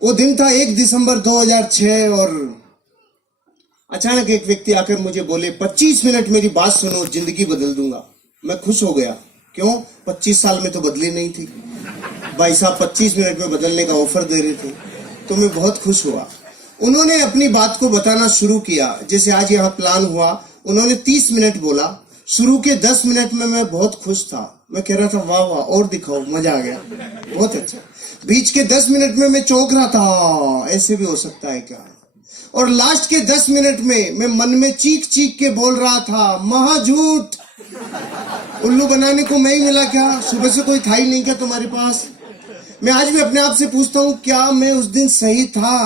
वो दिन था 1 दिसंबर 2006 और अचानक एक व्यक्ति आकर मुझे बोले 25 मिनट मेरी बात सुनो, जिंदगी बदल दूंगा। मैं खुश हो गया। क्यों? 25 साल में तो बदली नहीं थी। भाई साहब 25 मिनट में बदलने का ऑफर दे रहे थे, तो मैं बहुत खुश हुआ। उन्होंने अपनी बात को बताना शुरू किया। जैसे आज यहाँ प्लान हुआ, उन्होंने 30 मिनट बोला। शुरू के 10 मिनट में मैं बहुत खुश था। मैं कह रहा था वाह वाह और दिखाओ, मजा आ गया, बहुत अच्छा। बीच के 10 मिनट में मैं चौंक रहा था, ऐसे भी हो सकता है क्या। और लास्ट के 10 मिनट में मैं मन में चीख चीख के बोल रहा था महा झूठ, उल्लू बनाने को मैं ही मिला क्या? सुबह से कोई था ही नहीं क्या तुम्हारे पास? मैं आज भी अपने आप से पूछता हूँ, क्या मैं उस दिन सही था?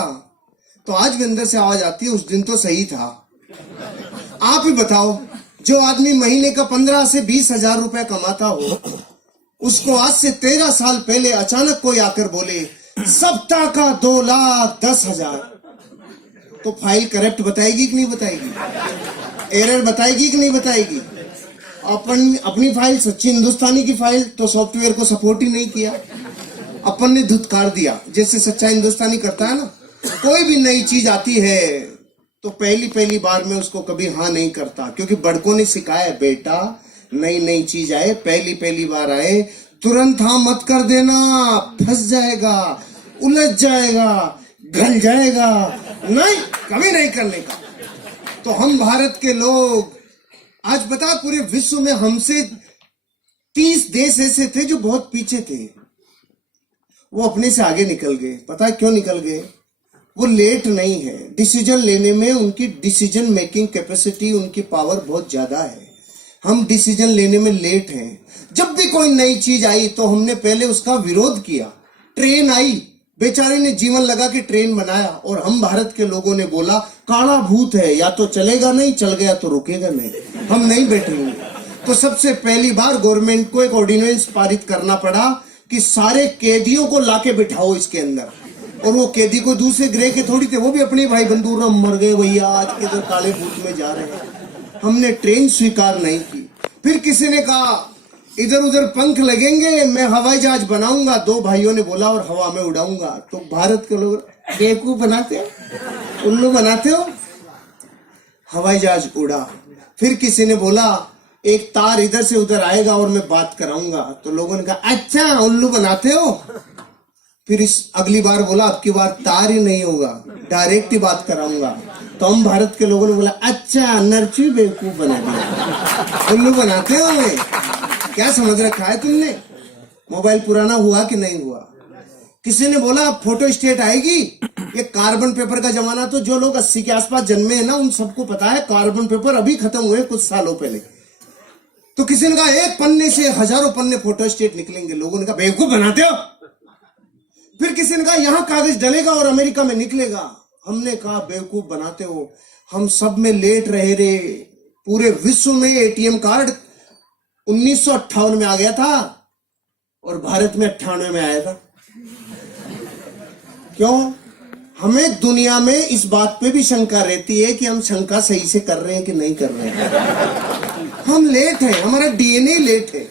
तो आज भी अंदर से आवाज आती है, उस दिन तो सही था। आप ही बताओ, जो आदमी महीने का 15 से 20 हजार रुपया कमाता हो, उसको आज से 13 साल पहले अचानक कोई आकर बोले सप्ताह का 2,10,000, तो फाइल करेक्ट बताएगी कि नहीं बताएगी? एरर बताएगी कि नहीं बताएगी? अपनी फाइल सच्ची हिंदुस्तानी की फाइल तो सॉफ्टवेयर को सपोर्ट ही नहीं किया, अपन ने धुतकार दिया, जैसे सच्चा हिंदुस्तानी करता है ना। कोई भी नई चीज आती है तो पहली बार में उसको कभी हाँ नहीं करता, क्योंकि बड़कों ने सिखाया है बेटा, नई चीज आए, पहली बार आए, तुरंत हाँ मत कर देना, फंस जाएगा, उलझ जाएगा, गल जाएगा, नहीं, कभी नहीं करने का। तो हम भारत के लोग आज बता, पूरे विश्व में हमसे 30 देश ऐसे थे जो बहुत पीछे थे, वो अपने से आगे निकल गए। पता है क्यों निकल गए? वो लेट नहीं है, डिसीजन लेने में उनकी डिसीजन मेकिंग कैपेसिटी, उनकी पावर बहुत ज्यादा है। हम डिसीजन लेने में लेट हैं। जब भी कोई नई चीज आई तो हमने पहले उसका विरोध किया। ट्रेन आई, बेचारे ने जीवन लगा के ट्रेन बनाया, और हम भारत के लोगों ने बोला काला भूत है, या तो चलेगा नहीं, चल गया तो रुकेगा नहीं, हम नहीं बैठेंगे। तो सबसे पहली बार गवर्नमेंट को एक ऑर्डिनेंस पारित करना पड़ा कि सारे कैदियों को लाके बिठाओ इसके अंदर। और वो कैदी को दूसरे ग्रह के थोड़ी थे, वो भी अपने भाई बंधुओं मर गए भैया, आज के तो काले भूत में जा रहे हैं। हमने ट्रेन स्वीकार नहीं की। फिर किसी ने कहा इधर उधर पंख लगेंगे, मैं हवाई जहाज बनाऊंगा। 2 भाइयों ने बोला और हवा में उड़ाऊंगा। तो भारत के लोग बेवकूफ बनाते हो, उल्लू बनाते हो, हवाई जहाज उड़ा। फिर किसी ने बोला एक तार इधर से उधर आएगा और मैं बात कराऊंगा। तो लोगों ने कहा अच्छा उल्लू बनाते हो। फिर इस अगली बार बोला अब की बार तार ही नहीं होगा, डायरेक्ट ही बात कराऊंगा। तो हम भारत के लोगों ने बोला अच्छा नरचू बेवकूफ बना दिया, उल्लू बनाते हो हमें, क्या समझ रखा है तुमने? मोबाइल पुराना हुआ कि नहीं हुआ? किसी ने बोला फोटो स्टेट आएगी। ये कार्बन पेपर का जमाना, तो जो लोग 80 के आसपास जन्मे हैं ना, उन सबको पता है कार्बन पेपर अभी खत्म हुए कुछ सालों पहले। तो किसी ने कहा एक पन्ने से हजारों पन्ने फोटो स्टेट निकलेंगे। लोगों ने कहा बेवकूफ बनाते हो। फिर किसी ने कहा यहां कागज डलेगा और अमेरिका में निकलेगा। हमने कहा बेवकूफ बनाते हो, हम सब में लेट रहे रे। पूरे विश्व में एटीएम कार्ड 1958 में आ गया था और भारत में 98 में आया था। क्यों? हमें दुनिया में इस बात पे भी शंका रहती है कि हम शंका सही से कर रहे हैं कि नहीं कर रहे हैं। हम लेट हैं, हमारा डीएनए लेट है।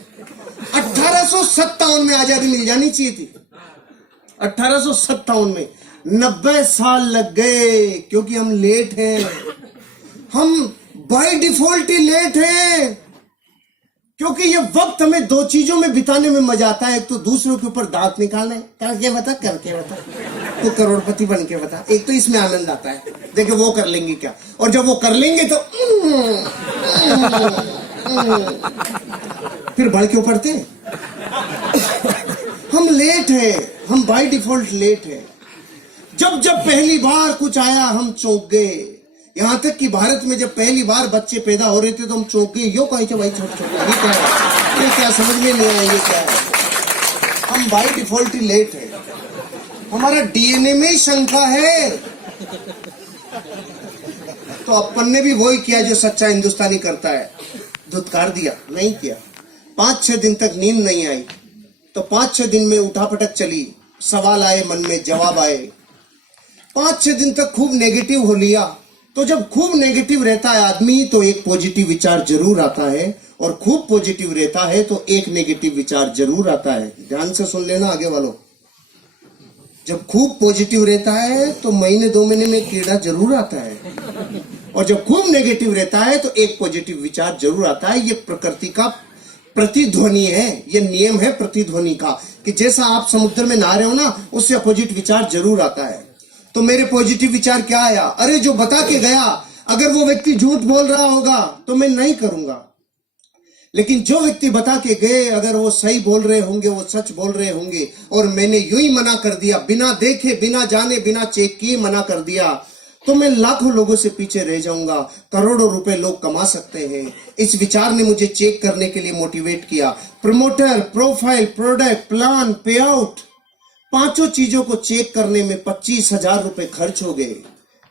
1857 में आजादी मिल जानी चाहिए थी। 1857 में 90 साल लग गए, क्योंकि हम लेट हैं। हम बाय डिफॉल्ट ही लेट हैं, क्योंकि ये वक्त हमें 2 चीजों में बिताने में मजा आता है। एक तो दूसरों के ऊपर दांत निकालने, करके बता, तो करोड़पति बन के बता। एक तो इसमें आनंद आता है, देखो वो कर लेंगे क्या, और जब वो कर लेंगे तो फिर बढ़ के पड़ते। हम लेट हैं, हम बाय डिफॉल्ट लेट हैं। जब पहली बार कुछ आया हम चौंक गए। यहां तक कि भारत में जब पहली बार बच्चे पैदा हो रहे थे तो हम चौंक गए। यो कहीं भाई छोटे ये क्या समझ में नहीं आया, ये क्या है? हम बाय डिफॉल्ट ही लेट है, हमारा डीएनए में शंका है। तो अपन ने भी वही किया जो सच्चा हिंदुस्तानी करता है, धुतकार दिया, नहीं किया। 5-6 दिन तक नींद नहीं आई, तो 5-6 दिन में उठापटक चली, सवाल आए मन में, जवाब आए। 5-6 दिन तक खूब नेगेटिव हो लिया। तो जब खूब नेगेटिव रहता है आदमी तो एक पॉजिटिव विचार जरूर आता है, और खूब पॉजिटिव रहता है तो एक नेगेटिव विचार जरूर आता है। ध्यान से सुन लेना आगे वालों, जब खूब पॉजिटिव रहता है तो महीने 2 महीने में कीड़ा जरूर आता है, और जब खूब नेगेटिव रहता है तो एक पॉजिटिव विचार जरूर आता है। ये प्रकृति का प्रतिध्वनि है, ये नियम है प्रतिध्वनि का, कि जैसा आप समुद्र में नहा रहे हो ना, उससे अपोजिट विचार जरूर आता है। तो मेरे पॉजिटिव विचार क्या आया? अरे जो बता के गया, अगर वो व्यक्ति झूठ बोल रहा होगा तो मैं नहीं करूंगा, लेकिन जो व्यक्ति बता के गए अगर वो सही बोल रहे होंगे, वो सच बोल रहे होंगे, और मैंने यूं ही मना कर दिया, बिना देखे, बिना जाने, बिना चेक किए मना कर दिया, तो मैं लाखों लोगों से पीछे रह जाऊंगा। करोड़ों रुपए लोग कमा सकते हैं। इस विचार ने मुझे चेक करने के लिए मोटिवेट किया। प्रमोटर, प्रोफाइल, प्रोडक्ट, प्लान, पे आउट, 5 चीजों को चेक करने में 25,000 रुपए खर्च हो गए।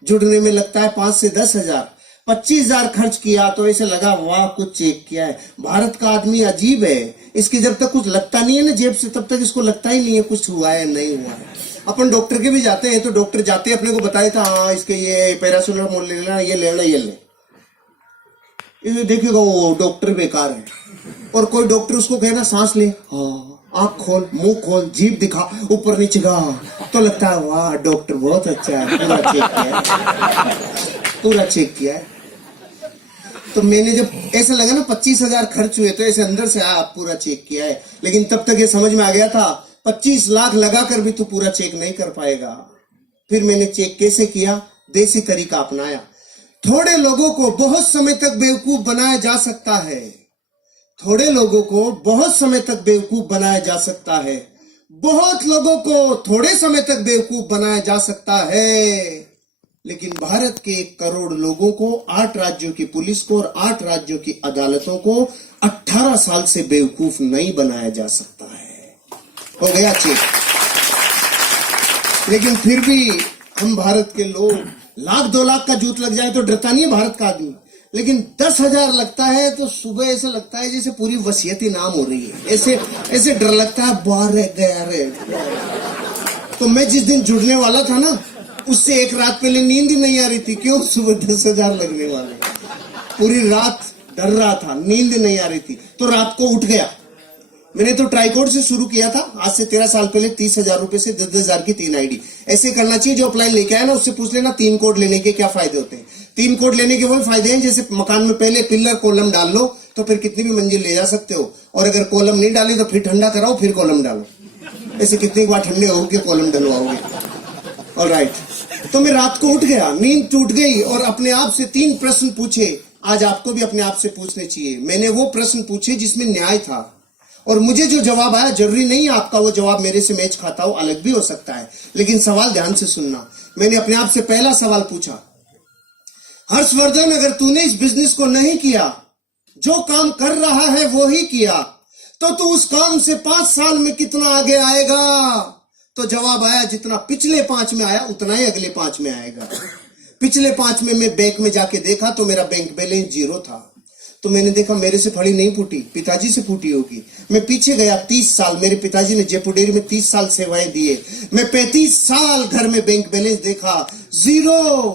जुड़ने में लगता है 5 से 10,000। 25,000 खर्च किया तो ऐसे लगा वाह कुछ चेक किया है। भारत का आदमी अजीब है, इसके जब तक कुछ लगता नहीं है ना जेब से, तब तक इसको लगता ही नहीं है कुछ हुआ है नहीं हुआ है। अपन डॉक्टर के भी जाते हैं तो डॉक्टर जाते अपने को बताए था, हाँ इसके ये पैरासिटामोल ले लेना, ये लेना, ये ले, ये देखिएगा वो डॉक्टर बेकार है। और कोई डॉक्टर उसको कहना सांस ले, हाँ, आंख खोल, मुंह खोल, जीभ दिखा, ऊपर नीचे गा, तो लगता है वाह डॉक्टर बहुत अच्छा है, पूरा चेक किया है, पूरा चेक किया है। तो मैंने जब ऐसा लगा ना 25,000 खर्च हुए, तो ऐसे अंदर से पूरा चेक किया है। लेकिन तब तक ये समझ में आ गया था 25 लाख लगाकर भी तू पूरा चेक नहीं कर पाएगा। फिर मैंने चेक कैसे किया? देसी तरीका अपनाया। थोड़े लोगों को बहुत समय तक बेवकूफ बनाया जा सकता है, थोड़े लोगों को बहुत समय तक बेवकूफ बनाया जा सकता है, बहुत लोगों को थोड़े समय तक बेवकूफ बनाया जा सकता है, लेकिन भारत के 1 करोड़ लोगों को, 8 राज्यों की पुलिस को और 8 राज्यों की अदालतों को 18 साल से बेवकूफ नहीं बनाया जा सकता है। हो गया चेक। लेकिन फिर भी हम भारत के लोग, 1,00,000 2 लाख का जूत लग जाए तो डरता नहीं है भारत का आदमी, लेकिन 10,000 लगता है तो सुबह ऐसा लगता है जैसे पूरी वसीयत नाम हो रही है, ऐसे ऐसे डर लगता है, बाहर रह गया रे। तो मैं जिस दिन जुड़ने वाला था ना, उससे 1 रात पहले नींद ही नहीं आ रही थी। क्यों? सुबह 10,000 लगने वाले। पूरी रात डर रहा था, नींद नहीं आ रही थी, तो रात को उठ गया। मैंने तो ट्राइकोड से शुरू किया था, आज से 13 साल पहले। 30,000 रुपए से 10,000 की 3 आईडी। ऐसे करना चाहिए। जो अपलाइन लेके आया ना, उससे पूछ लेना 3 कोड लेने के क्या फायदे होते हैं। 3 कोड लेने के वही फायदे हैं जैसे मकान में पहले पिलर कॉलम डाल लो तो फिर कितनी भी मंजिल ले जा सकते हो, और अगर कॉलम नहीं डाली तो फिर ठंडा कराओ, फिर कॉलम डालो। ऐसे कितनी बार ठंडे होगे कॉलम डलवाओगे। ऑलराइट, तो मैं रात को उठ गया, नींद टूट गई, और अपने आप से 3 प्रश्न पूछे। आज आपको भी अपने आप से पूछने चाहिए। मैंने वो प्रश्न पूछे जिसमें न्याय था, और मुझे जो जवाब आया, जरूरी नहीं आपका वो जवाब मेरे से मैच खाता हो, अलग भी हो सकता है, लेकिन सवाल ध्यान से सुनना। मैंने अपने आप से पहला सवाल पूछा, हर्षवर्धन अगर तूने इस बिजनेस को नहीं किया, जो काम कर रहा है वो ही किया, तो तू उस काम से 5 साल में कितना आगे आएगा? तो जवाब आया, जितना पिछले 5 में आया उतना ही अगले 5 में आएगा। पिछले 5 में मैं बैंक में जाके देखा तो मेरा बैंक बैलेंस 0 था। तो मैंने देखा मेरे से फड़ी नहीं फूटी, पिताजी से फूटी होगी। मैं पीछे गया 30 साल, मेरे पिताजी ने जयपुर डेयरी में 30 साल सेवाएं दिए। मैं 35 साल घर में बैंक बैलेंस देखा, 0।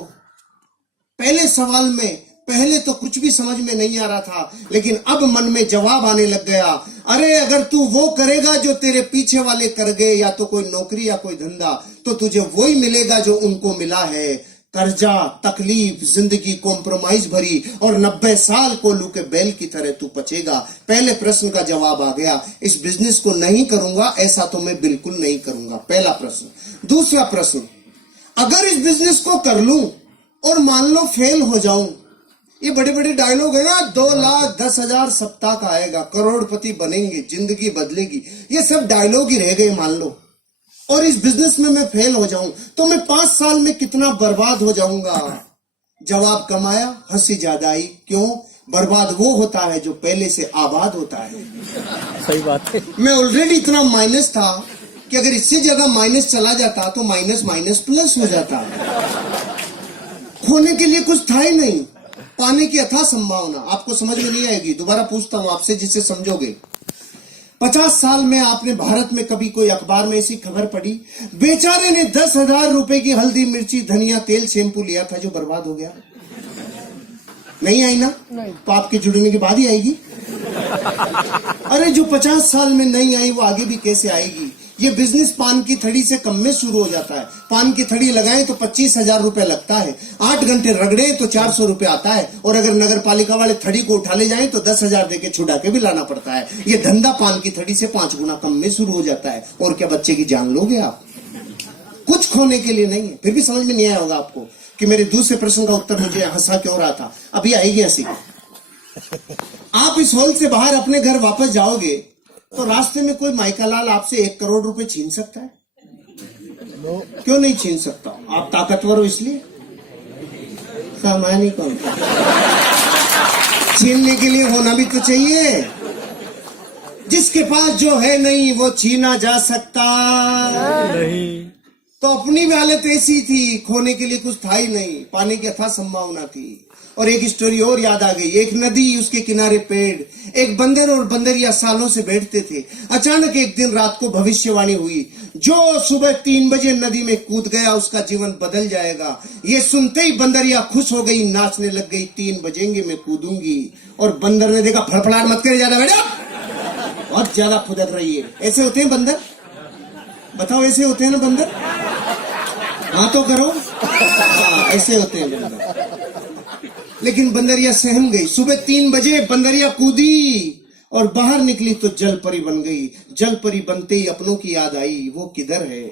पहले सवाल में पहले तो कुछ भी समझ में नहीं आ रहा था, लेकिन अब मन में जवाब आने लग गया। अरे अगर तू वो करेगा जो तेरे पीछे वाले कर गए, या तो कोई नौकरी या कोई धंधा, तो तुझे वही मिलेगा जो उनको मिला है। कर्जा, तकलीफ, जिंदगी कॉम्प्रोमाइज भरी, और 90 साल कोल्हू के बैल की तरह तू पचेगा। पहले प्रश्न का जवाब आ गया, इस बिजनेस को नहीं करूंगा, ऐसा तो मैं बिल्कुल नहीं करूंगा। पहला प्रश्न। दूसरा प्रश्न, अगर इस बिजनेस को कर लूं और मान लो फेल हो जाऊं, ये बड़े बड़े डायलॉग है ना, 2,10,000 सप्ताह का आएगा, करोड़पति बनेंगे, जिंदगी बदलेगी, ये सब डायलॉग ही रह गए मान लो, और इस बिजनेस में मैं फेल हो जाऊं तो मैं 5 साल में कितना बर्बाद हो जाऊंगा। जवाब कम आया, हंसी ज्यादा आई। क्यों? बर्बाद वो होता है जो पहले से आबाद होता है। सही बात है। मैं ऑलरेडी इतना माइनस था कि अगर इससे जगह माइनस चला जाता तो माइनस माइनस प्लस हो जाता। खोने के लिए कुछ था ही नहीं, पाने की अथाह संभावना। आपको समझ में नहीं आएगी, दोबारा पूछता हूं आपसे जिससे समझोगे। 50 साल में आपने भारत में कभी कोई अखबार में ऐसी खबर पढ़ी, बेचारे ने 10,000 रुपए की हल्दी, मिर्ची, धनिया, तेल, शैम्पू लिया था जो बर्बाद हो गया? नहीं आई ना? नहीं। तो आपके जुड़ने के बाद ही आएगी। अरे जो 50 साल में नहीं आई वो आगे भी कैसे आएगी? ये बिजनेस पान की थड़ी से कम में शुरू हो जाता है। पान की थड़ी लगाएं तो 25,000 रुपए लगता है, 8 घंटे रगड़े तो 400 रुपए आता है, और अगर नगर पालिका वाले थड़ी को उठा ले जाएं तो 10,000 देके छुड़ा के भी लाना पड़ता है। ये धंधा पान की थड़ी से 5 गुना कम में शुरू हो जाता है। और क्या बच्चे की जान लोगे आप? कुछ खोने के लिए नहीं है। फिर भी समझ में नहीं आया होगा आपको कि मेरे दूसरे प्रश्न का उत्तर मुझे हंसा क्यों रहा था। अभी आएगी हंसी। आप इस हॉल से बाहर अपने घर वापस जाओगे तो रास्ते में कोई माइकालाल आपसे 1 करोड़ रुपए छीन सकता है? क्यों नहीं छीन सकता? आप ताकतवर हो इसलिए? सामान्य कौन? छीनने के लिए होना भी तो चाहिए। जिसके पास जो है नहीं वो छीना जा सकता नहीं। तो अपनी भी हालत ऐसी थी, खोने के लिए कुछ था ही नहीं, पाने की अथाह संभावना थी। और एक स्टोरी और याद आ गई। एक नदी, उसके किनारे पेड़, एक बंदर और बंदरिया सालों से बैठते थे। अचानक एक दिन रात को भविष्यवाणी हुई, जो सुबह 3 बजे नदी में कूद गया उसका जीवन बदल जाएगा। ये सुनते ही बंदरिया खुश हो गई, नाचने लग गई, 3 बजेंगे मैं कूदूंगी। और बंदर ने देखा, फड़फड़ाहट मत करे ज्यादा बेटा, बहुत ज्यादा फुदक रही है। ऐसे होते हैं बंदर? बताओ, ऐसे होते हैं ना बंदर? हाँ तो करो। हाँ, ऐसे होते हैं बंदर। लेकिन बंदरिया सहम गई। सुबह 3 बजे बंदरिया कूदी और बाहर निकली तो जल परी बन गई। जल परी बनते ही अपनों की याद आई, वो किधर है?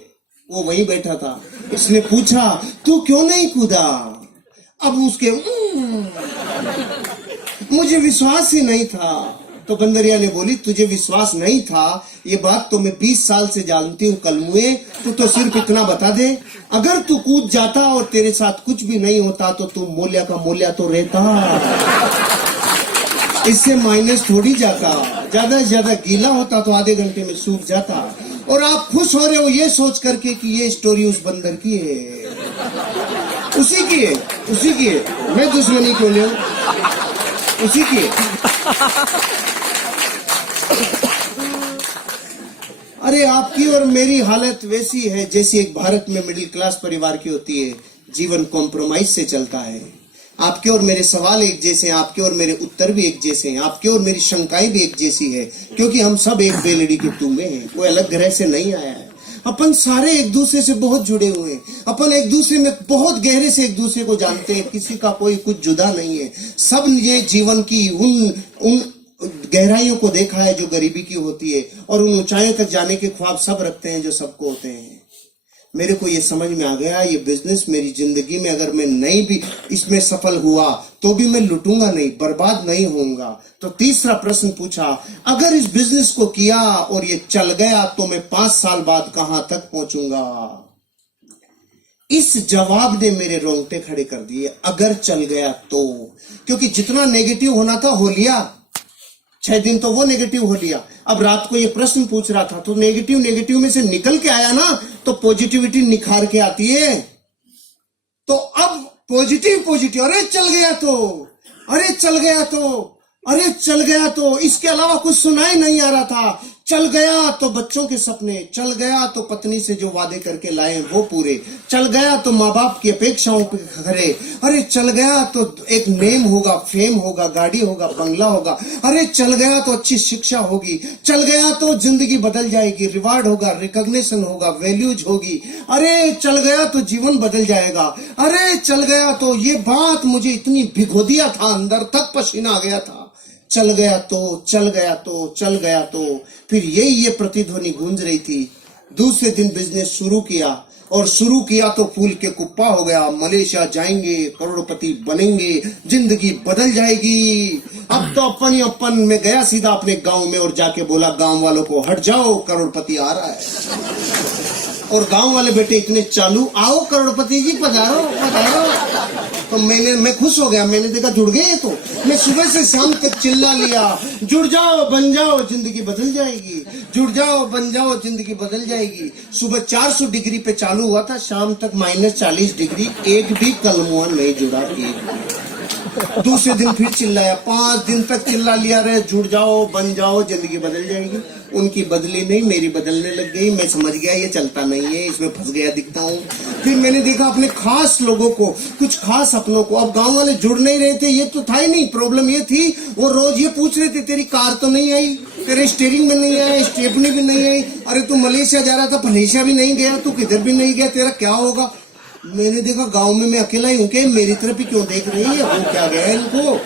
वो वहीं बैठा था। इसने पूछा, तू क्यों नहीं कूदा? अब उसके मुझे विश्वास ही नहीं था। तो बंदरिया ने बोली, तुझे विश्वास नहीं था ये बात तो मैं 20 साल से जानती हूँ कलमुए। तू तो सिर्फ इतना बता दे, अगर तू कूद जाता और तेरे साथ कुछ भी नहीं होता तो तू मूल्य का मूल्य तो रहता, इससे माइनस थोड़ी जाता। ज्यादा से ज्यादा गीला होता तो आधे घंटे में सूख जाता। और आप खुश हो रहे हो ये सोच करके कि ये स्टोरी उस बंदर की है, उसी की है, उसी की है। मैं दुश्मनी क्यों ले, उसी की है। अरे आपकी और मेरी हालत वैसी है जैसी एक भारत में मिडिल क्लास परिवार की होती है। जीवन कॉम्प्रोमाइज से चलता है। आपके और मेरे सवाल एक जैसे हैं, आपके और मेरे उत्तर भी एक जैसे हैं, आपके और मेरी शंकाएं भी एक जैसी है, क्योंकि हम सब एक बेलड़ी के टूमे हैं। कोई अलग ग्रह से नहीं आया है। अपन सारे एक दूसरे से बहुत जुड़े हुए हैं। अपन एक दूसरे में बहुत गहरे से एक दूसरे को जानते हैं। किसी का कोई कुछ जुदा नहीं है। सब ये जीवन की उन गहराइयों को देखा है जो गरीबी की होती है, और उन ऊंचाइयों तक जाने के ख्वाब सब रखते हैं जो सबको होते हैं। मेरे को ये समझ में आ गया, ये बिजनेस मेरी जिंदगी में अगर मैं नहीं भी इसमें सफल हुआ तो भी मैं लुटूंगा नहीं, बर्बाद नहीं होऊंगा। तो तीसरा प्रश्न पूछा, अगर इस बिजनेस को किया और ये चल गया तो मैं 5 साल बाद कहां तक पहुंचूंगा? इस जवाब ने मेरे रोंगटे खड़े कर दिए। अगर चल गया तो, क्योंकि जितना नेगेटिव होना था हो लिया। 6 दिन तो वो नेगेटिव हो लिया। अब रात को ये प्रश्न पूछ रहा था तो नेगेटिव में से निकल के आया ना, तो पॉजिटिविटी निखार के आती है। तो अब पॉजिटिव, अरे चल गया तो, अरे चल गया तो, अरे चल गया तो, इसके अलावा कुछ सुनाई नहीं आ रहा था। चल गया तो बच्चों के सपने, चल गया तो पत्नी से जो वादे करके लाए वो पूरे, चल गया तो माँ बाप की अपेक्षाओं पे खरे, अरे चल गया तो एक नेम होगा, फेम होगा, गाड़ी होगा, बंगला होगा, अरे चल गया तो अच्छी शिक्षा होगी, चल गया तो जिंदगी बदल जाएगी, रिवार्ड होगा, रिकॉग्निशन होगा, वैल्यूज होगी, अरे चल गया तो जीवन बदल जाएगा, अरे चल गया तो ये बात मुझे इतनी भिगो दिया था, अंदर तक पसीना आ गया था। चल गया तो, चल गया तो, चल गया तो, फिर ये प्रतिध्वनि गूंज रही थी। दूसरे दिन बिजनेस शुरू किया, और शुरू किया तो फूल के कुप्पा हो गया। मलेशिया जाएंगे, करोड़पति बनेंगे, जिंदगी बदल जाएगी। अब तो अपन में गया सीधा अपने गांव में और जाके बोला गांव वालों को, हट जाओ करोड़पति आ रहा है। और गांव वाले बेटे इतने चालू, आओ करोड़पति जी पधारो पधारो। तो मैं खुश हो गया। मैंने देखा जुड़ गए। तो मैं सुबह से शाम तक चिल्ला लिया, जुड़ जाओ बन जाओ जिंदगी बदल जाएगी, जुड़ जाओ बन जाओ जिंदगी बदल जाएगी। सुबह 400 डिग्री पे चालू हुआ था, शाम तक -40 डिग्री, एक भी कलमुआ नहीं जुड़ा। दूसरे दिन फिर चिल्लाया, 5 दिन तक चिल्ला लिया रहे, जुड़ जाओ बन जाओ जिंदगी बदल जाएगी। उनकी बदली नहीं, मेरी बदलने लग गई। मैं समझ गया ये चलता नहीं है, इसमें फंस गया दिखता हूँ। फिर मैंने देखा अपने खास लोगों को, कुछ खास अपनों को। अब गांव वाले जुड़ नहीं रहे थे, ये तो था ही नहीं। प्रॉब्लम ये थी वो रोज ये पूछ रहे थे, तेरी कार तो नहीं आई, तेरे स्टीयरिंग में नहीं आया, स्टेपनी भी नहीं आई। अरे तू मलेशिया जा रहा था, मलेशिया भी नहीं गया, तू किधर भी नहीं गया, तेरा क्या होगा? मैंने देखा गांव में मैं अकेला ही हूं कि मेरी तरफ ही क्यों देख रही है, वो क्या गया इनको।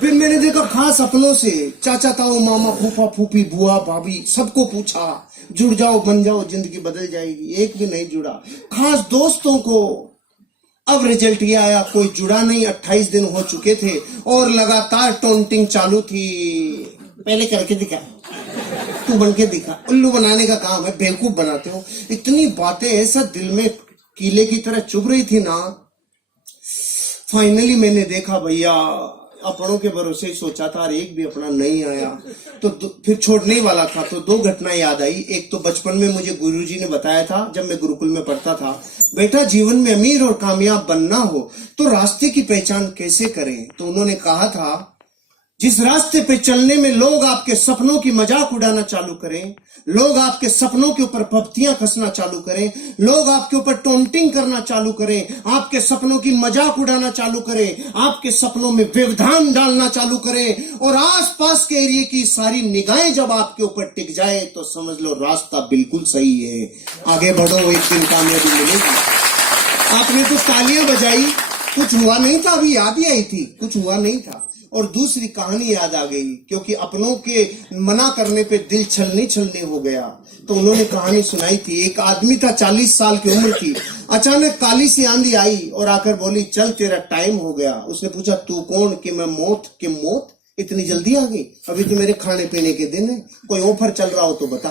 फिर मैंने देखा खास अपनों से, चाचा ताऊ मामा फूफा फूफी बुआ भाभी सबको पूछा, जुड़ जाओ बन जाओ जिंदगी बदल जाएगी, एक भी नहीं जुड़ा। खास दोस्तों को, अब रिजल्ट ये आया कोई जुड़ा नहीं। 28 दिन हो चुके थे और लगातार टोंटिंग चालू थी। पहले करके दिखा, तू बन के दिखा। उल्लू बनाने का काम है, बेवकूफ बनाते हो। इतनी बातें ऐसा दिल में कीले की तरह चुभ रही थी ना। फाइनली मैंने देखा भैया अपनों के भरोसे ही सोचा था और एक भी अपना नहीं आया, तो फिर छोड़ने वाला था। तो दो घटनाएं याद आई। एक तो बचपन में मुझे गुरुजी ने बताया था जब मैं गुरुकुल में पढ़ता था, बेटा जीवन में अमीर और कामयाब बनना हो तो रास्ते की पहचान कैसे करें। तो उन्होंने कहा था जिस रास्ते पे चलने में लोग आपके सपनों की मजाक उड़ाना चालू करें, लोग आपके सपनों के ऊपर पपतियां कसना चालू करें, लोग आपके ऊपर टोंटिंग करना चालू करें, आपके सपनों की मजाक उड़ाना चालू करें, आपके सपनों में व्यवधान डालना चालू करें और आसपास के एरिया की सारी निगाहें जब आपके ऊपर टिक जाए तो समझ लो रास्ता बिल्कुल सही है, आगे बढ़ो, एक दिन कामयाबी मिलेगी। आपने तो तालियां बजाई, कुछ हुआ नहीं था, अभी याद ही आई थी, कुछ हुआ नहीं था। और दूसरी कहानी याद आ गई, क्योंकि अपनों के मना करने पे दिल छलनी छलनी हो गया। तो उन्होंने कहानी सुनाई थी। एक आदमी था, 40 साल की उम्र की, अचानक काली सी आंधी आई और आकर बोली चल तेरा टाइम हो गया। उसने पूछा तू कौन? कि मैं मौत। कि मौत इतनी जल्दी आ गई? अभी तो मेरे खाने पीने के दिन है, कोई ऑफर चल रहा हो तो बता।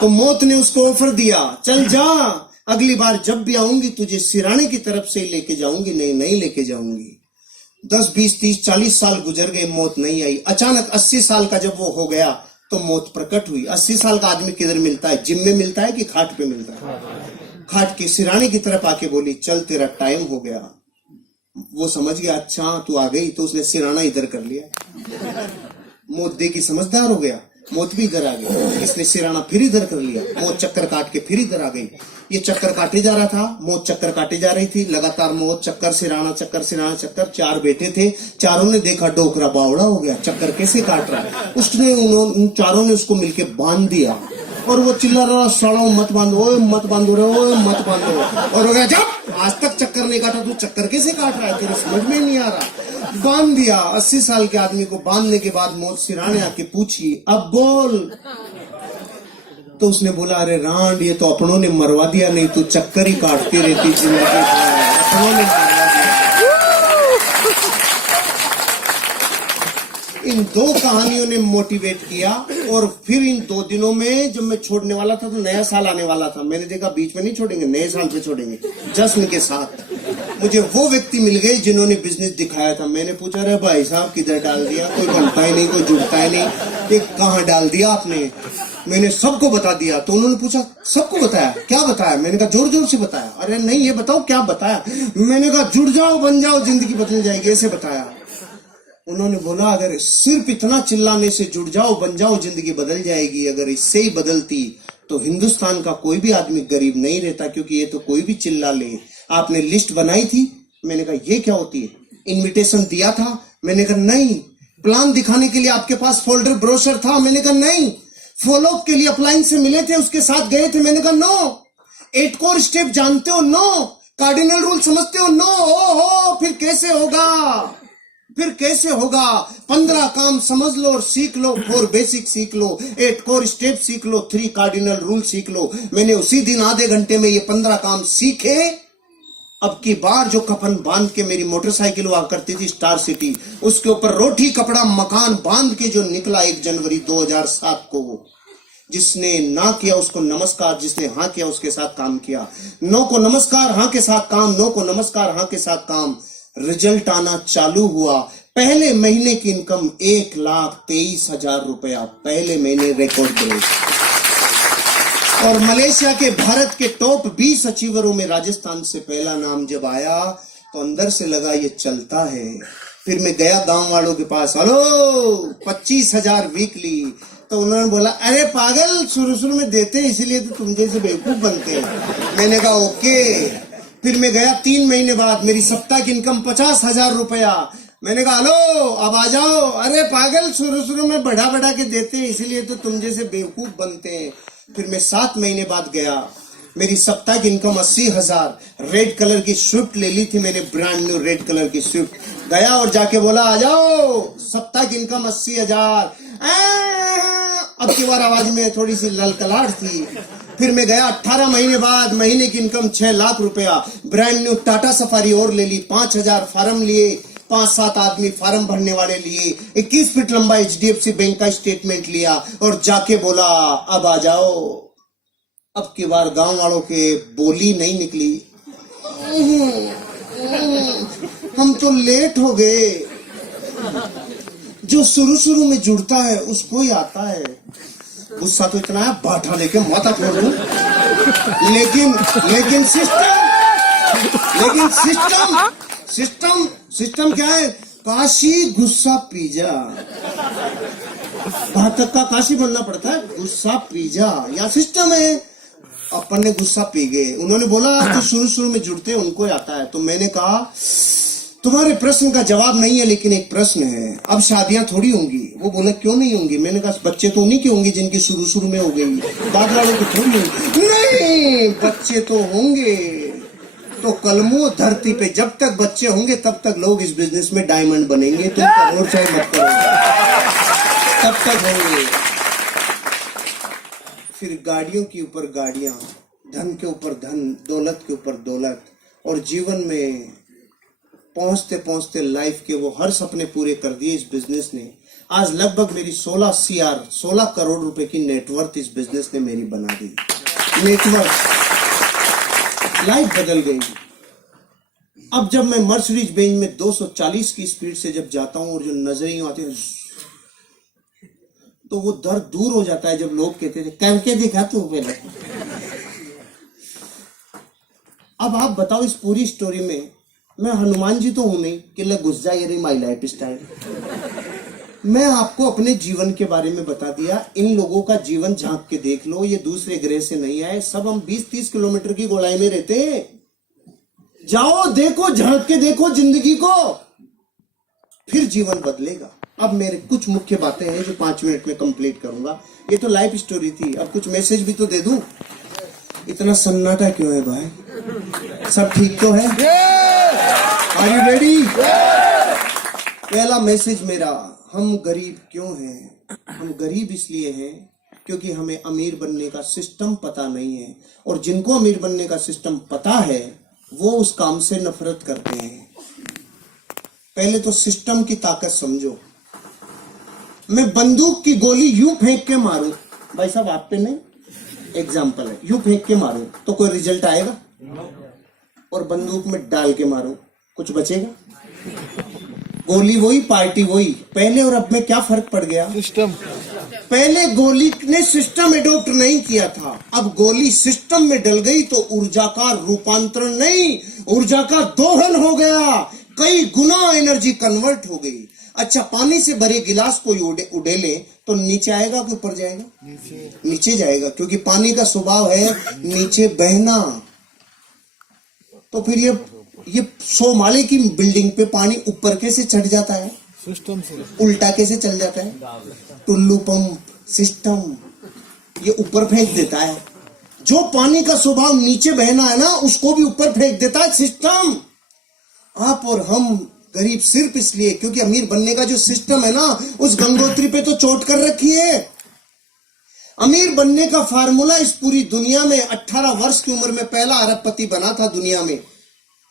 तो मौत ने उसको ऑफर दिया, चल जा, अगली बार जब भी आऊंगी तुझे सिराने की तरफ से लेके जाऊंगी, नहीं लेके जाऊंगी। 10, 20, 30, 40 साल गुजर गए, मौत नहीं आई। अचानक 80 साल का जब वो हो गया तो मौत प्रकट हुई। 80 साल का आदमी किधर मिलता है? जिम में मिलता है कि खाट पे मिलता है? खाट के सिराने की तरफ आके बोली चल तेरा टाइम हो गया। वो समझ गया अच्छा तू आ गई, तो उसने सिराना इधर कर लिया। मौत देखी समझदार हो गया, मौत भी इधर आ गई। इसने सिराना फिर इधर कर लिया, मौत चक्कर काट के फिर इधर आ गई। ये चक्कर काटे जा रहा था, मौत चक्कर काटे जा रही थी, लगातार मौत चक्कर सिराना चक्कर सिराना चक्कर। 4 बेटे थे, चारों ने देखा डोकरा बावड़ा हो गया, चक्कर कैसे काट रहा है। उसने उन चारों ने उसको मिलके बांध दिया और वो चिल्ला रहा साड़ो मत बांधो, मत बांधो रे, मत बांधो। और हो गया जब आज तक चक्कर नहीं काटा, तू चक्कर कैसे काट रहा है, तेरे समझ में नहीं आ रहा। बांध दिया। 80 साल के आदमी को बांधने के बाद मौत सिराने आके पूछी अब बोल। तो उसने बोला अरे रांड ये तो अपनों ने मरवा दिया, नहीं तो चक्कर ही काटती रहती जिंदगी भर, अपनों ने मरवा दिया। इन 2 कहानियों ने मोटिवेट किया। और फिर इन 2 दिनों में जब मैं छोड़ने वाला था तो नया साल आने वाला था, मैंने देखा बीच में नहीं छोड़ेंगे, नए साल पे छोड़ेंगे जश्न के साथ। मुझे वो व्यक्ति मिल गए जिन्होंने बिजनेस दिखाया था। मैंने पूछा रे भाई साहब किधर डाल दिया, कोई बनता ही नहीं, कोई जुड़ता ही नहीं, ये कहाँ डाल दिया आपने? मैंने सबको बता दिया। तो उन्होंने पूछा सबको बताया? क्या बताया? मैंने कहा जोर जोर से बताया। अरे नहीं ये बताओ क्या बताया? मैंने कहा जुड़ जाओ बन जाओ जिंदगी बदल जाएगी, ऐसे बताया। उन्होंने बोला अगर सिर्फ इतना चिल्लाने से जुड़ जाओ बन जाओ जिंदगी बदल जाएगी, अगर इससे ही बदलती तो हिंदुस्तान का कोई भी आदमी गरीब नहीं रहता, क्योंकि ये तो कोई भी चिल्ला ले। आपने लिस्ट बनाई थी? मैंने कहा ये क्या होती है? इनविटेशन दिया था? मैंने कहा नहीं। प्लान दिखाने के लिए आपके पास फोल्डर ब्रोशर था? मैंने कहा नहीं। फॉलोअप के लिए अपलाइन से मिले थे, उसके साथ गए थे? मैंने कहा नो। 8 कोर स्टेप जानते हो? नो। कार्डिनल रूल समझते हो? नो। हो फिर कैसे होगा? फिर कैसे होगा? 15 काम समझ लो और सीख लो, 4 बेसिक सीख लो, 8 कोर स्टेप सीख लो, 3 कार्डिनल रूल सीख लो। मैंने उसी दिन आधे घंटे में ये 15 काम सीखे। अब की बार जो कफन बांध के मेरी मोटरसाइकिल हुआ करती थी स्टार सिटी, उसके ऊपर रोटी कपड़ा मकान बांध के जो निकला 1 जनवरी 2007 को, जिसने ना किया उसको नमस्कार, जिसने हाँ किया उसके साथ काम किया। नो को नमस्कार, हाँ के साथ काम, नो को नमस्कार, हाँ के साथ काम। रिजल्ट आना चालू हुआ। पहले महीने की इनकम 1,23,000 रुपया, पहले महीने रिकॉर्ड ब्रेक। और मलेशिया के भारत के टॉप 20 अचीवरों में राजस्थान से पहला नाम जब आया तो अंदर से लगा ये चलता है। फिर मैं गया गांव वालों के पास, हेलो 25,000 वीकली। तो उन्होंने बोला अरे पागल शुरू में देते इसीलिए तो तुम जैसे बेवकूफ बनते हैं। मैंने कहा ओके। फिर मैं गया 3 महीने बाद, मेरी सप्ताह की इनकम 50,000 रुपया। मैंने कहा हेलो अब आ जाओ। अरे पागल, शुरू शुरू में बढ़ा बढ़ा के देते हैं, इसीलिए तो तुम जैसे बेवकूफ बनते हैं। फिर मैं 7 महीने बाद गया, मेरी साप्ताहिक इनकम 80,000। रेड कलर की स्विफ्ट ले ली थी मैंने, ब्रांड न्यू रेड कलर की स्विफ्ट। गया और जाके बोला आ जाओ, साप्ताहिक इनकम 80,000। अब की बार आवाज में थोड़ी सी ललकलाहट थी। फिर मैं गया 18 महीने बाद, महीने की इनकम 6 लाख रुपया। ब्रांड न्यू टाटा सफारी और ले ली, 5,000 फार्म लिए, 5-7 आदमी फार्म भरने वाले लिए, 21 फीट लंबा HDFC बैंक का स्टेटमेंट लिया और जाके बोला अब आ जाओ। अब की बार गांव वालों के बोली नहीं निकली, हम तो लेट हो गए। जो शुरू शुरू में जुड़ता है उसको ही आता है। गुस्सा तो इतना है बाठा लेके माथा फोड़ दूं, लेकिन सिस्टम क्या है? काशी गुस्सा पीजा। घातक का काशी बनना पड़ता है, गुस्सा पीजा या सिस्टम है। अपन ने गुस्सा पी गए। उन्होंने बोला जो शुरू शुरू में जुड़ते हैं उनको ही आता है। तो मैंने कहा तुम्हारे प्रश्न का जवाब नहीं है, लेकिन एक प्रश्न है, अब शादियां थोड़ी होंगी। वो बोले क्यों नहीं होंगी? मैंने कहा बच्चे तो उन्हीं के होंगे जिनकी शुरू शुरू में हो गई, बाद वालों की थोड़ी होंगी। नहीं, बच्चे तो होंगे। तो कलमों धरती पे जब तक बच्चे होंगे तब तक लोग इस बिजनेस में डायमंड बनेंगे। तुम करो चाहे मत करो, तब तक होंगे। फिर गाड़ियों के ऊपर गाड़ियां, धन के ऊपर धन, दौलत के ऊपर दौलत, और जीवन में पहुंचते पहुंचते लाइफ के वो हर सपने पूरे कर दिए इस बिजनेस ने। आज लगभग मेरी 16 करोड़ रुपए की नेटवर्थ इस बिजनेस ने मेरी बना दी। नेटवर्थ, लाइफ बदल गई। अब जब मैं मर्सिडीज बेंज में 240 की स्पीड से जब जाता हूं और जो नजरें आती हैं तो वो दर्द दूर हो जाता है। जब लोग कहते थे करके दिखा तू पहले। अब आप बताओ इस पूरी स्टोरी में मैं हनुमान जी तो हूं नहीं कि ले घुस जाए ये माई लाइफ स्टाइल। मैं आपको अपने जीवन के बारे में बता दिया। इन लोगों का जीवन झांक के देख लो, ये दूसरे ग्रह से नहीं आए। सब हम 20-30 किलोमीटर की गोलाई में रहते हैं। जाओ देखो, झांक के देखो जिंदगी को, फिर जीवन बदलेगा। अब मेरे कुछ मुख्य बातें हैं जो 5 मिनट में कंप्लीट करूंगा। ये तो लाइफ स्टोरी थी, अब कुछ मैसेज भी तो दे दूं। इतना सन्नाटा क्यों है भाई? सब ठीक तो है? Are you ready? पहला मैसेज मेरा, हम गरीब क्यों हैं? हम गरीब इसलिए हैं क्योंकि हमें अमीर बनने का सिस्टम पता नहीं है, और जिनको अमीर बनने का सिस्टम पता है वो उस काम से नफरत करते हैं। पहले तो सिस्टम की ताकत समझो। मैं बंदूक की गोली यूं फेंक के मारूं, भाई साहब आप पे नहीं, एग्जाम्पल है, यूं फेंक के मारूं तो कोई रिजल्ट आएगा? और बंदूक में डाल के मारूं कुछ बचेगा? गोली वही, पार्टी वही। पहले और अब में क्या फर्क पड़ गया? सिस्टम। पहले गोली ने सिस्टम एडॉप्ट नहीं किया था, अब गोली सिस्टम में डल गई तो ऊर्जा का रूपांतरण नहीं, ऊर्जा का दोहन हो गया। कई गुना एनर्जी कन्वर्ट हो गई। अच्छा, पानी से भरे गिलास कोई उड़ेले तो नीचे आएगा कि ऊपर जाएगा? नीचे जाएगा, क्योंकि पानी का स्वभाव है नीचे बहना। तो फिर ये 100 माले की बिल्डिंग पे पानी ऊपर कैसे चढ़ जाता है? सिस्टम से। उल्टा कैसे चल जाता है? टुल्लू पंप सिस्टम ये ऊपर फेंक देता है। जो पानी का स्वभाव नीचे बहना है ना, उसको भी ऊपर फेंक देता है सिस्टम। आप और हम गरीब सिर्फ इसलिए क्योंकि अमीर बनने का जो सिस्टम है ना, उस गंगोत्री पे तो चोट कर रखी है। अमीर बनने का फार्मूला इस पूरी दुनिया में 18 वर्ष की उम्र में पहला अरबपति बना था दुनिया में।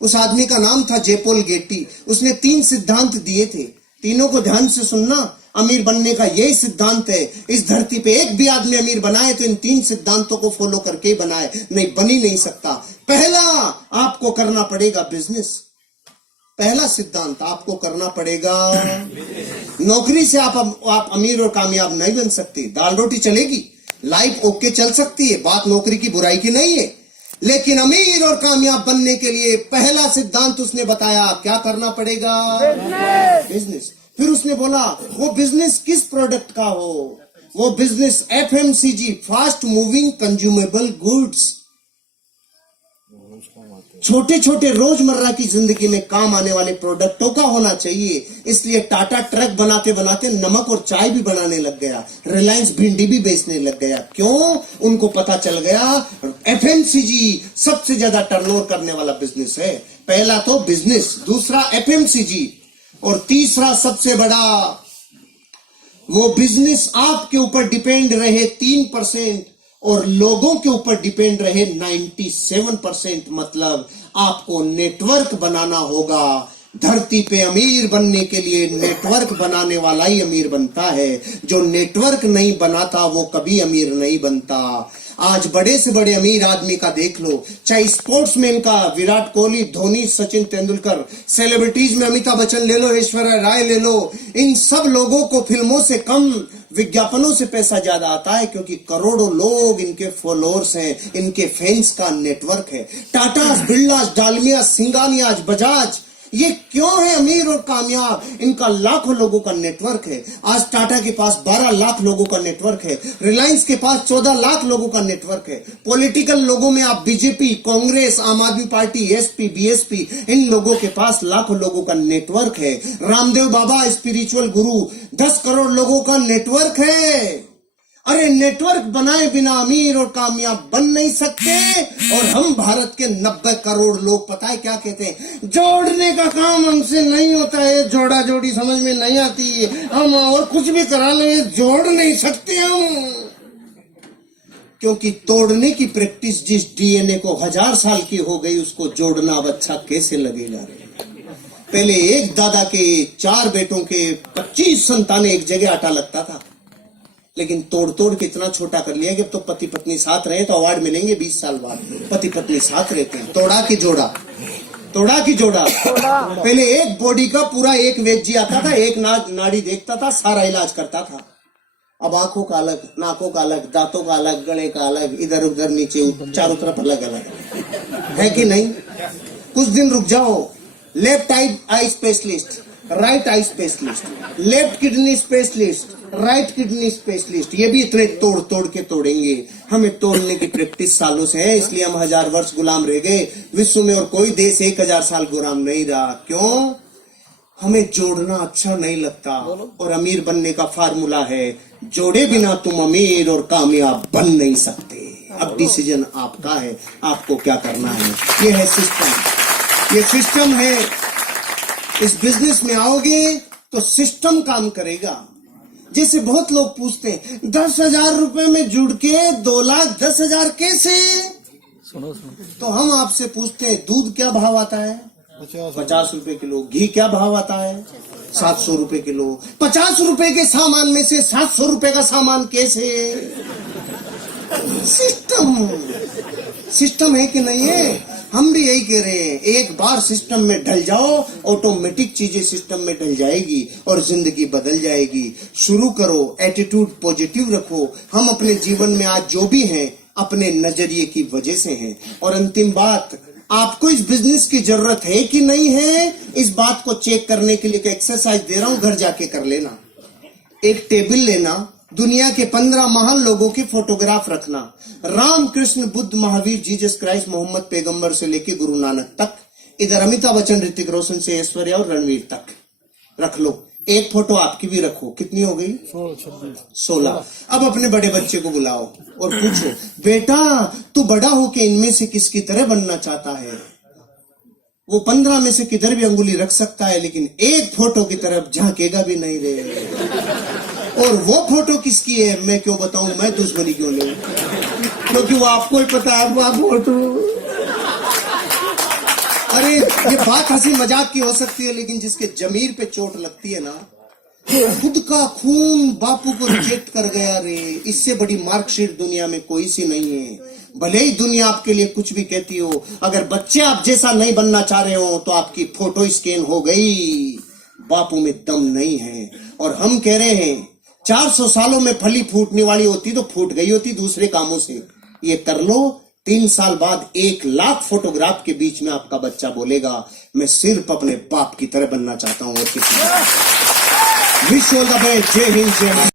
उस आदमी का नाम था जेपोल गेटी। उसने 3 सिद्धांत दिए थे, तीनों को ध्यान से सुनना। अमीर बनने का यही सिद्धांत है। इस धरती पे एक भी आदमी अमीर बनाए तो इन 3 सिद्धांतों को फॉलो करके ही बनाए, नहीं बन ही नहीं सकता। पहला, आपको करना पड़ेगा बिजनेस। पहला सिद्धांत, आपको करना पड़ेगा। नौकरी से आप अमीर और कामयाब नहीं बन सकते। दाल रोटी चलेगी, लाइफ ओके चल सकती है, बात नौकरी की बुराई की नहीं है, लेकिन अमीर और कामयाब बनने के लिए पहला सिद्धांत उसने बताया, क्या करना पड़ेगा? बिजनेस। फिर उसने बोला वो बिजनेस किस प्रोडक्ट का हो? वो business FMCG, fast moving consumable goods. छोटे छोटे रोजमर्रा की जिंदगी में काम आने वाले प्रोडक्टों का होना चाहिए। इसलिए टाटा ट्रक बनाते बनाते नमक और चाय भी बनाने लग गया, रिलायंस भिंडी भी बेचने लग गया। क्यों? उनको पता चल गया एफएमसीजी सबसे ज्यादा टर्नओवर करने वाला बिजनेस है। पहला तो बिजनेस, दूसरा एफएमसीजी, और तीसरा सबसे बड़ा वो बिजनेस आपके ऊपर डिपेंड रहे 3% और लोगों के ऊपर डिपेंड रहे 97%। मतलब आपको नेटवर्क बनाना होगा। धरती पे अमीर बनने के लिए नेटवर्क बनाने वाला ही अमीर बनता है। जो नेटवर्क नहीं बनाता वो कभी अमीर नहीं बनता। आज बड़े से बड़े अमीर आदमी का देख लो, चाहे स्पोर्ट्समैन का विराट कोहली, धोनी, सचिन तेंदुलकर, सेलिब्रिटीज में अमिताभ बच्चन ले लो, ऐश्वर्या राय ले लो, इन सब लोगों को फिल्मों से कम विज्ञापनों से पैसा ज्यादा आता है, क्योंकि करोड़ों लोग इनके फॉलोअर्स हैं, इनके फैंस का नेटवर्क है। टाटा, बिरला, डालमिया, सिंगानिया, बजाज, ये क्यों है अमीर और कामयाब? इनका लाखों लोगों का नेटवर्क है। आज टाटा के पास 12 लाख लोगों का नेटवर्क है, रिलायंस के पास 14 लाख लोगों का नेटवर्क है। पॉलिटिकल लोगों में आप बीजेपी, कांग्रेस, आम आदमी पार्टी, एसपी, बीएसपी, इन लोगों के पास लाखों लोगों का नेटवर्क है। रामदेव बाबा स्पिरिचुअल गुरु, 10 करोड़ लोगों का नेटवर्क है। अरे नेटवर्क बनाए बिना अमीर और कामयाब बन नहीं सकते। और हम भारत के 90 करोड़ लोग पता है क्या कहते हैं? जोड़ने का काम हमसे नहीं होता है, जोड़ा जोड़ी समझ में नहीं आती है, हम और कुछ भी करा ले, जोड़ नहीं सकते हम। क्योंकि तोड़ने की प्रैक्टिस जिस डीएनए को 1000 साल की हो गई, उसको जोड़ना अब अच्छा कैसे लगेगा? पहले एक दादा के 4 बेटों के 25 संतानें एक जगह आटा लगता था, लेकिन तोड़ तोड़ के इतना छोटा कर लिया कि अब तो पति पत्नी साथ रहे तो अवार्ड मिलेंगे 20 साल बाद। पति पत्नी साथ रहते हैं। तोड़ा की जोड़ा, तोड़ा की जोड़ा। पहले एक बॉडी का पूरा एक वैद्य आता था, एक नाड़ी देखता था, सारा इलाज करता था। अब आंखों का अलग, नाकों का अलग, दांतों का अलग, गले का अलग, इधर उधर नीचे चारों तरफ अलग अलग है कि नहीं? कुछ दिन रुक जाओ। Left eye specialist, right eye specialist, left kidney specialist, right kidney specialist, ये भी इतने तोड़ तोड़ के तोड़ेंगे। हमें तोड़ने की प्रैक्टिस सालों से है, इसलिए हम 1000 वर्ष गुलाम रह गए। विश्व में और कोई देश 1000 साल गुलाम नहीं रहा। क्यों? हमें जोड़ना अच्छा नहीं लगता। और अमीर बनने का फार्मूला है, जोड़े बिना तुम अमीर और कामयाब बन नहीं सकते। अब डिसीजन आपका है, आपको क्या करना है। ये है सिस्टम, ये सिस्टम है। इस बिजनेस में आओगे तो सिस्टम काम करेगा। जैसे बहुत लोग पूछते हैं 10,000 रुपए में जुड़ के 2,10,000 कैसे? सुनो। तो हम आपसे पूछते हैं दूध क्या भाव आता है? 50 रुपए किलो। घी क्या भाव आता है? 700 रुपए किलो। 50 रुपए के सामान में से 700 रुपए का सामान कैसे? सिस्टम है कि नहीं है? हम भी यही कह रहे हैं, एक बार सिस्टम में ढल जाओ, ऑटोमेटिक चीजें सिस्टम में ढल जाएगी और जिंदगी बदल जाएगी। शुरू करो, एटीट्यूड पॉजिटिव रखो। हम अपने जीवन में आज जो भी हैं अपने नजरिए की वजह से हैं। और अंतिम बात, आपको इस बिजनेस की जरूरत है कि नहीं है, इस बात को चेक करने के लिए एक एक्सरसाइज दे रहा हूं, घर जाके कर लेना। एक टेबल लेना, दुनिया के 15 महान लोगों की फोटोग्राफ रखना, राम, कृष्ण, बुद्ध, महावीर, जीसस क्राइस्ट, मोहम्मद पैगंबर से लेके गुरु नानक तक, इधर अमिताभ बच्चन, ऋतिक रोशन से ऐश्वर्या और रणवीर तक रख लो। एक फोटो आपकी भी रखो। कितनी हो गई? 16। अब अपने बड़े बच्चे को बुलाओ और पूछो, बेटा तू बड़ा होके इनमें से किसकी तरह बनना चाहता है? वो 15 में से किधर भी अंगुली रख सकता है, लेकिन एक फोटो की तरफ झांकेगा भी नहीं रे। और वो फोटो किसकी है मैं क्यों बताऊं, मैं दुश्मनी क्यों लूं? क्योंकि वो आपको ही पता है वो फोटो। अरे ये बात हंसी मजाक की हो सकती है, लेकिन जिसके जमीर पे चोट लगती है ना, खुद का खून बापू को रिजेक्ट कर गया रे, इससे बड़ी मार्कशीट दुनिया में कोई सी नहीं है। भले ही दुनिया आपके लिए कुछ भी कहती हो, अगर बच्चे आप जैसा नहीं बनना चाह रहे हो तो आपकी फोटो स्कैन हो गई। बापू में दम नहीं है। और हम कह रहे हैं 400 सालों में फली फूटने वाली होती तो फूट गई होती दूसरे कामों से। ये कर लो, 3 साल बाद 1 लाख फोटोग्राफ के बीच में आपका बच्चा बोलेगा मैं सिर्फ अपने बाप की तरह बनना चाहता हूं और किसी। Wish all the best. जय हिंद, जय भारत।